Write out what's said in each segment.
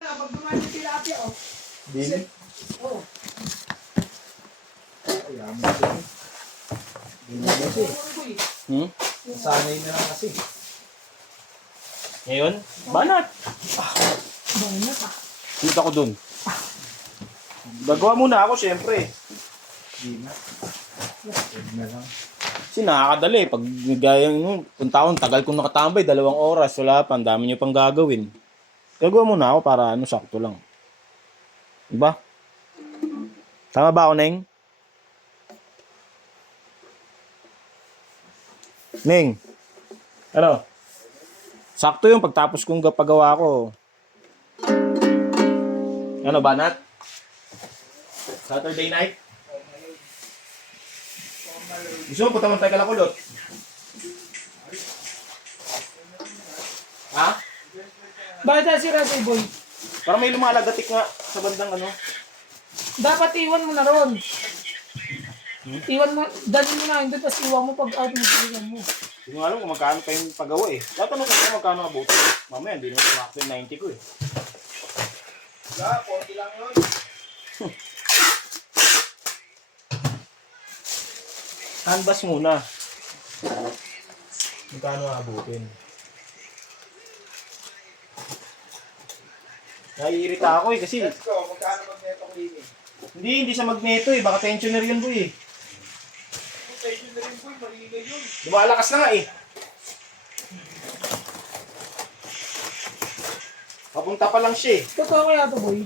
Pag dumaan yung tilapia, oh. Dili? Oo. Ay, amo ko yun. Dili na kasi. Sanay na lang kasi. Ngayon, banat. Banat ah. Punta ko dun. Gagawa muna ako, syempre. Di na. Huwag na lang. Kasi nakakadali. Pag gaya nung punta ko, tagal kong nakatambay, 2 oras. Wala pa, ang dami nyo pang gagawin. Gagawa muna ako para sakto lang. Diba? Tama ba ako, Neng? Neng? Ano? Sakto yung pagtapos kong paggawa ko. Ano, banat? Saturday night? Gusto mo punta man tayo Kalakulot? Ha? Bakit tayo si Ratay Boy? Parang may lumalagatik nga sa bandang ano. Dapat iwan mo na ron. Iwan mo, dalhin mo na, hindi tapos iwan mo pag out mo pilihan mo. Hindi mo alam kung magkano pa yung paggawa eh. Tatanong ko na magkano abuti eh. Mamaya hindi naman tumakto yung 90 ko eh. Wala, 40 lang yun. Canvas muna. Magkano abutin? Naiirita ako eh kasi Let's go, magkano magneto cleaning? hindi sa magneto eh. Baka tensioner yun boy eh. Station na rin po, maligay yun. Lumalakas na nga eh. Papunta pa lang siya eh. Totoo kaya to, Boy?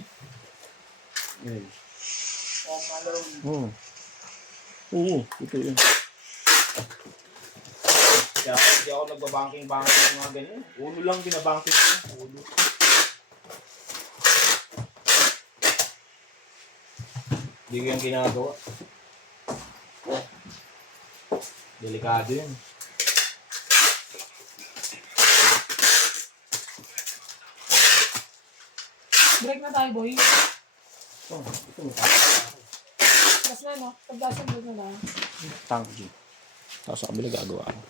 Oh, malone. Oo, ito yun. Kaya hindi ako nagbabanking-banking ng mga ganyan. Ulo lang binabanking ko. Ulo. Hindi ko yung ginagawa. Delikado yun. Break na tayo, Boy. Ito mo Tapos na, no? Pagdasan break na lang. tank G. Tapos sa kabila gagawa ako.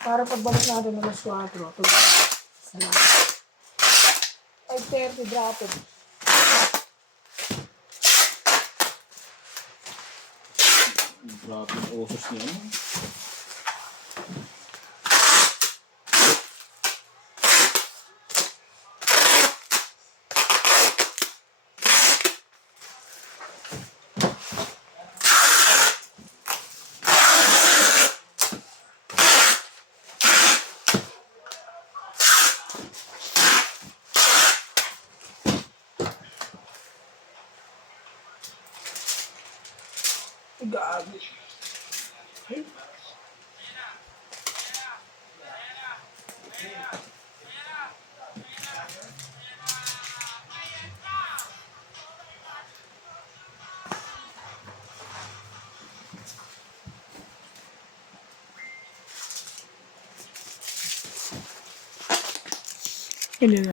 Para pagbalik natin ng alas 4. Salamat. 5:30, drop it. Grabe yung usos niya. Gabi. Ini